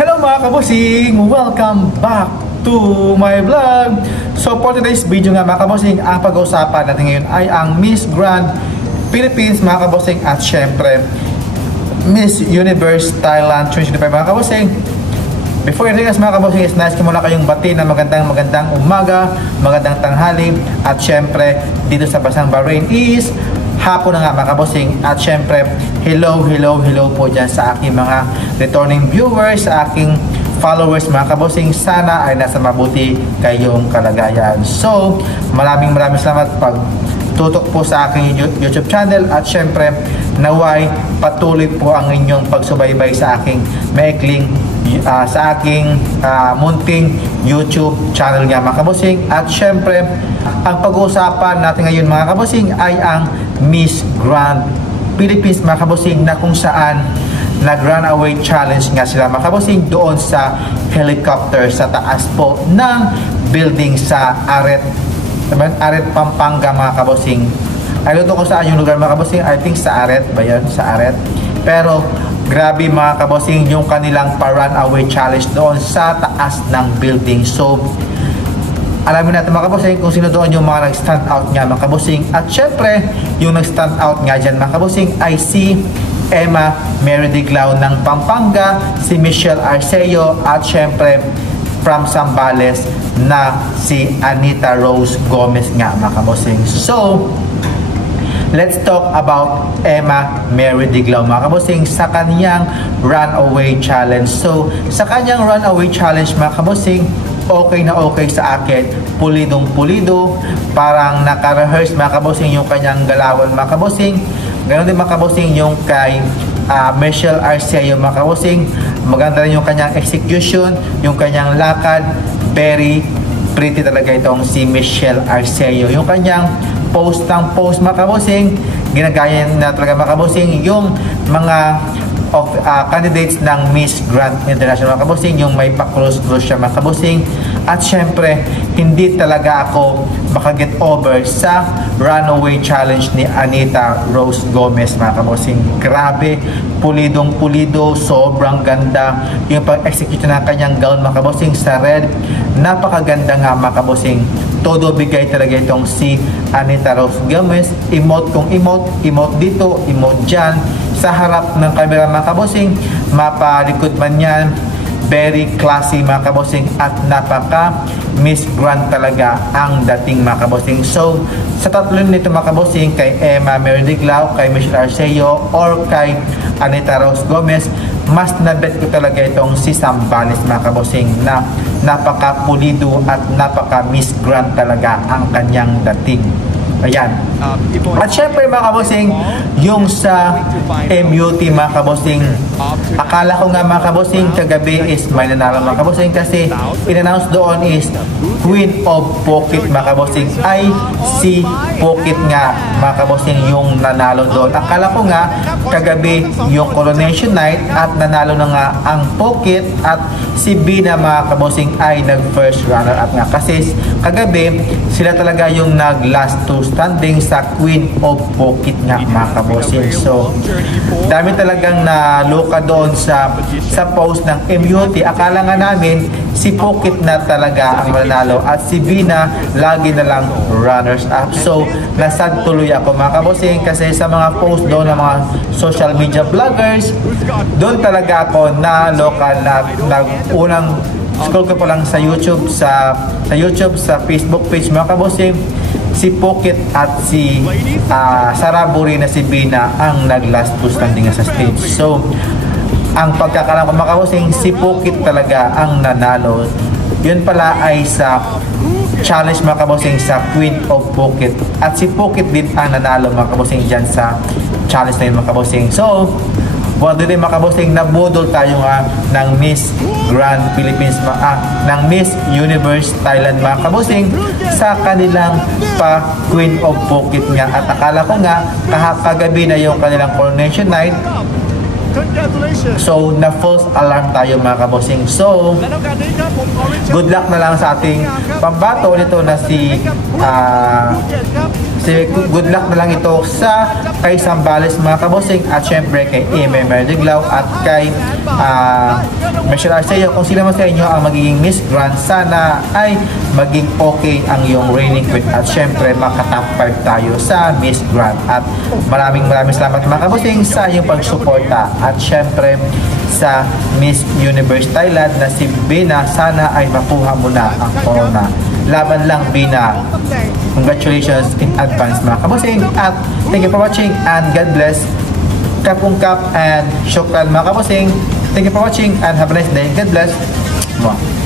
Hello mga kabusing! Welcome back to my vlog! So for today's video nga mga kabusing, ang pag-uusapan natin ngayon ay ang Miss Grand Philippines mga kabusing at syempre Miss Universe Thailand 2025 mga kabusing. Before anything else mga kabusing, is nice ko muna kayong bati na magandang umaga, magandang tanghali at syempre dito sa basang Bahrain is hapon na nga mga kabusing at syempre hello po dyan sa aking mga returning viewers, sa aking followers mga kabusing. Sana ay nasa mabuti kayong kalagayan. So maraming salamat pag tutok po sa aking YouTube channel at syempre naway patuloy po ang inyong pagsubaybay sa aking maikling sa aking munting YouTube channel nga mga kabusing. At syempre ang pag-uusapan natin ngayon mga kabusing ay ang Miss Grand Philippines mga kabusing, na kung saan nag-runaway challenge nga sila mga kabusing doon sa helicopter sa taas po ng building sa Aret Pampanga mga kabusing. I don't know kung saan yung lugar mga kabusing, I think sa Aret ba yun? Sa Aret. Pero grabe mga kabusing yung kanilang pa-runaway challenge doon sa taas ng building. So alamin natin mga kabusing kung sino doon yung mga nag-stand out nga mga kabusing. At syempre yung nag-stand out nga dyan mga kabusing ay si Emma Mary Diglao ng Pampanga, si Michelle Arceo at syempre from Zambales na si Anita Rose Gomez nga mga kabusing. So let's talk about Emma Mary Diglao mga kabusing sa kaniyang runaway challenge. So sa kaniyang runaway challenge mga kabusing, okay na okay sa akin, pulidong pulido, parang naka-rehearse mga kabusing yung kanyang galawan mga kabusing. Ganon din mga kabusing yung kay Michelle Arceo mga kabusing, maganda rin yung kanyang execution, yung kanyang lakad, very pretty talaga itong si Michelle Arceo. Yung kanyang post mga kabusing, ginagaya na talaga mga kabusing yung mga candidates ng Miss Grand International mga kabusing, yung may pa-cruise siya mga kabusing. At syempre hindi talaga ako makaget over sa runaway challenge ni Anita Rose Gomez mga kabusing. Grabe, pulidong pulido, sobrang ganda yung pag-execute ng kanyang gown mga kabusing sa red, napakaganda nga mga kabusing. Todo bigay talaga itong si Anita Rose Gomez. Emote kung emote dito, emote dyan sa harap ng camera mga kabusing, mapalikod man yan, very classy mga kabusing at napaka Miss Grand talaga ang dating mga kabusing. So sa tatlo nito mga kabusing, kay Emma Mary Diglao, kay Michelle Arceo or kay Anita Rose Gomez, mas nabet ko talaga itong si Zambales mga kabusing, na napaka pulido at napaka Miss Grand talaga ang kanyang dating. Ayan. At syempre mga kabusing, yung sa MUT mga kabusing, akala ko nga mga kabusing kagabi is may nanalo mga kabusing, kasi in-announce doon is Queen of Phuket mga kabusing, ay si Phuket nga mga kabusing yung nanalo doon. Akala ko nga kagabi yung coronation night at nanalo na nga ang Phuket at si Bina mga kabusing ay nag-first runner up nga, kasi kagabi sila talaga yung nag-last two standing sa Queen of Phuket nga mga kabusing. So dami talagang naluka doon sa post ng MUT. Akala nga namin si Phuket na talaga ang mananalo at si Bina lagi na lang runners up. So nasad tuloy ako mga kabusing, kasi sa mga post doon ng mga social media vloggers, doon talaga ako na local na unang scroll ko pa lang sa YouTube, sa Facebook page mga kabusing, si Phuket at si Saraburi na si Bina ang nag-last two standing sa stage. So ang pagkakalam ko mga kabusing, si Phuket talaga ang nanalo. Yun pala ay sa challenge mga kabusing sa Queen of Phuket, at si Phuket din ang nanalo mga kabusing dyan sa challenge na yun mga kabusing. So wala din mga kabusing, nabudol tayo nga ng Miss Grand Philippines ng Miss Universe Thailand mga kabusing sa kanilang pa Queen of Phuket nga. At akala ko nga kagabi na yung kanilang coronation night, so na false alarm tayo mga kabusing. So good luck na lang sa ating pambato nito na si good luck na lang ito kay Sambales mga kabosing, at syempre kay Eme Merliglaw at kay Michelle Arceo. Kung sila man sa inyo ang magiging Miss Grand, sana ay maging okay ang iyong reigning queen at syempre makatop 5 tayo sa Miss Grand. At maraming salamat mga kabosing sa iyong pagsuporta at syempre sa Miss Universe Thailand na si Bina, sana ay makuha mo na ang corona. Laban lang, Bina. Congratulations in advance mga kabosing, at thank you for watching and God bless. Kapungkap and syukran mga kabosing. Thank you for watching and have a nice day. God bless. Mwah.